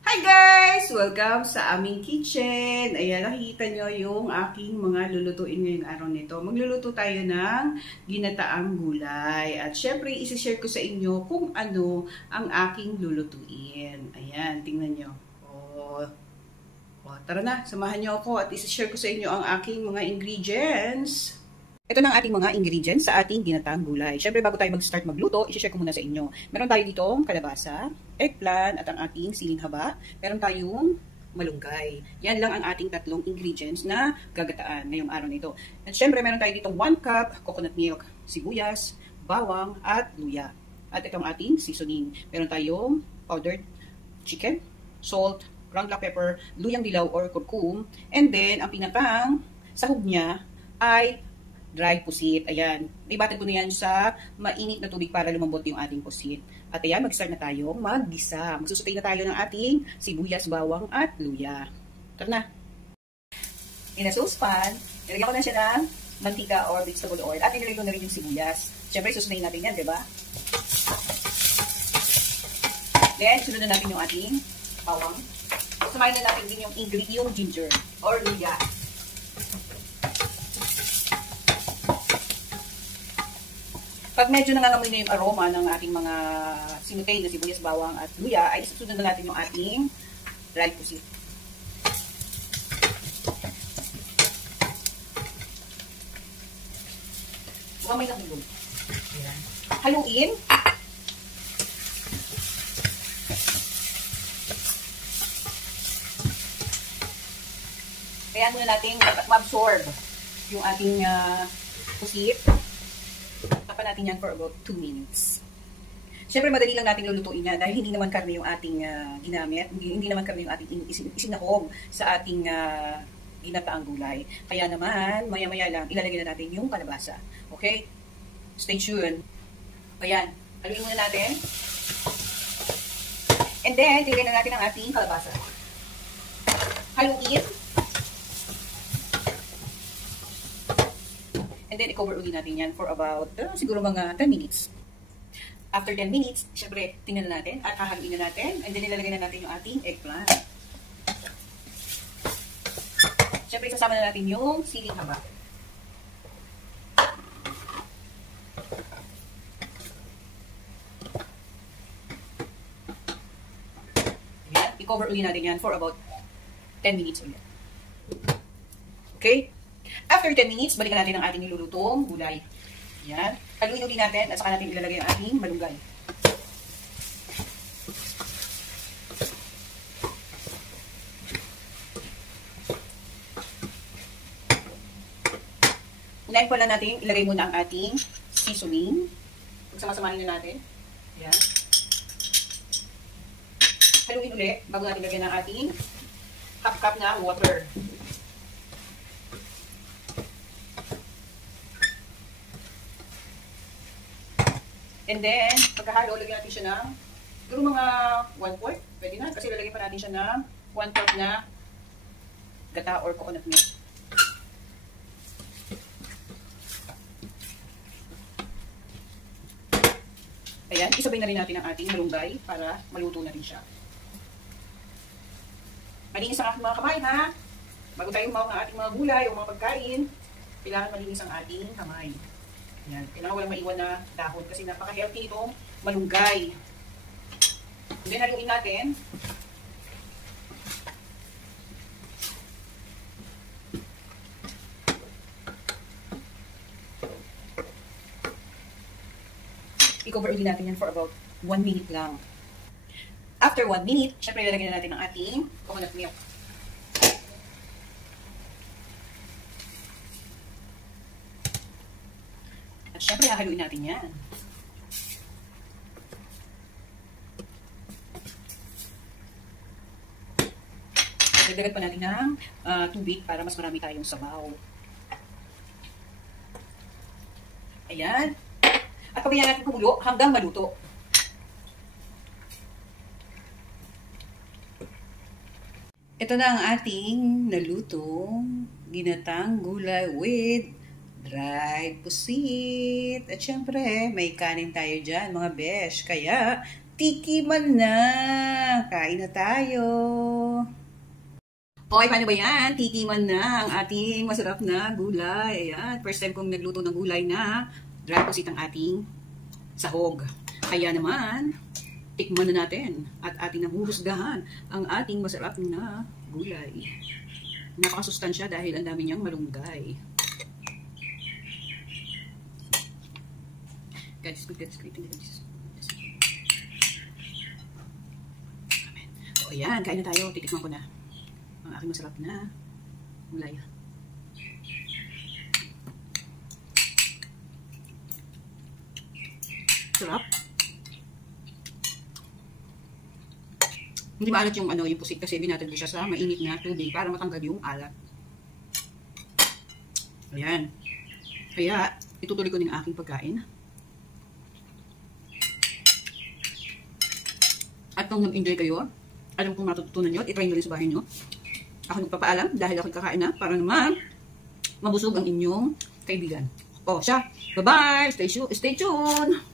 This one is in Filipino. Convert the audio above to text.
Hi guys! Welcome sa aming kitchen. Ayan, nakikita nyo yung aking mga lulutuin ngayong araw nito. Magluluto tayo ng ginataang gulay. At syempre, isi-share ko sa inyo kung ano ang aking lulutuin. Ayan, tingnan nyo. Tara na, samahan nyo ako at isi-share ko sa inyo ang aking mga ingredients. Ito na ang ating mga ingredients sa ating ginataang gulay. Siyempre, bago tayo mag-start magluto, i-share ko muna sa inyo. Meron tayo ditong kalabasa, eggplant, at ang ating siling haba. Meron tayong malunggay. Yan lang ang ating tatlong ingredients na gagataan ngayong araw nito. At siyempre, meron tayo ditong 1 cup coconut milk, sibuyas, bawang, at luya. At itong ating seasoning. Meron tayong powdered chicken, salt, ground black pepper, luyang dilaw or kurkum. And then, ang pinakang sahog niya ay dry pusit. Ayan. Ibatid ko na yan sa mainit na tubig para lumambot yung ating pusit. At ayan, mag-start na tayo mag-gisa. Magsusutay na tayo ng ating sibuyas, bawang, at luya. Tara na. In a saucepan, nilagyan ko na siya ng mantika or vegetable oil. At nilagyan ko na rin yung sibuyas. Siyempre, susunayin natin yan, diba? Then, sunod na natin yung ating bawang. Sumayin na natin din yung ginger or luya. Pag medyo nangangamoy na yung aroma ng ating mga sinutay na sibuyas, bawang at luya, ay susunod na natin yung ating dry pusit. May nahulog. Haluin. Kaya muna natin ma-absorb yung ating pusit. Natin yan for about 2 minutes. Siyempre, madali lang natin lulutuin yan dahil hindi naman karne yung ating ginamit. Hindi naman karne yung ating isinahog sa ating ginataang gulay. Kaya naman, maya-maya lang, ilalagay na natin yung kalabasa. Okay? Stay tuned. Ayan. Haluin muna natin. And then, ilagay na natin ang ating kalabasa. Haluin. And then, i-cover ulit natin yan for about, siguro mga 10 minutes. After 10 minutes, syempre, tingnan na natin at hahaluin na natin. And then, ilalagay na natin yung ating eggplant. Syempre, isasama na natin yung siling haba. Ayan, i-cover ulit natin yan for about 10 minutes ulit. Okay? After 10 minutes, balikan natin ang ating nilulutong gulay. Yan. Haluin ulit natin at saka natin ilalagay ang ating malunggay. Unahin po lang natin, ilagay muna ang ating seasoning. Pagsama-samahin na natin. Yan. Haluin ulit bago natin lagyan ang ating half cup na water. And then, pagkahalo, lagyan natin siya ng siguro mga 1/4. Pwede na. Kasi lalagyan pa natin siya ng 1/4 na gata or coconut milk. Ayan. Isabay na rin natin ang ating malunggay para maluto na rin siya. Malinis ang ating mga kamay, ha? Bago tayo umawag ng ating mga gulay o mga pagkain, kailangan malinis ang ating kamay. Yan. Kailangan walang maiwan na dahon kasi napaka-healthy itong malunggay. Then, haluin natin. I-cover ulit natin yan for about 1 minute lang. After 1 minute, syempre ilalagay na natin ang ating coconut milk. Siyempre, hahaluin natin yan. Dagdagan pa natin ng tubig para mas marami tayong sabaw. Ayan. At pabayaan natin kumulo hanggang maluto. Ito na ang ating nalutong ginatang gulay with dry pusit. At syempre, may kanin tayo dyan, mga besh. Kaya, tikiman na. Kain na tayo. Okay, paano ba yan? Tikiman na ang ating masarap na gulay. Ayan, first time kong nagluto ng gulay na dry toast ang ating sahog. Kaya naman, tikman na natin at ating nahuhusgahan ang ating masarap na gulay. Napakasustansya dahil ang dami niyang malunggay. Guys, guys. O yan, kain na tayo. Titikman ko na ang aking masarap na gulay. Sarap. Hindi maalat yung yung pusit kasi binatad ko siya sa mainit na tubig para matanggal yung alat. Ayan. Kaya itutuloy ko din ang aking pagkain. At kung nag-enjoy kayo, alam kong matututunan nyo, itry nyo rin sa bahay nyo. Ako nagpapaalam dahil ako kakain na para naman mabusog ang inyong kaibigan. O siya, bye-bye! Stay tuned!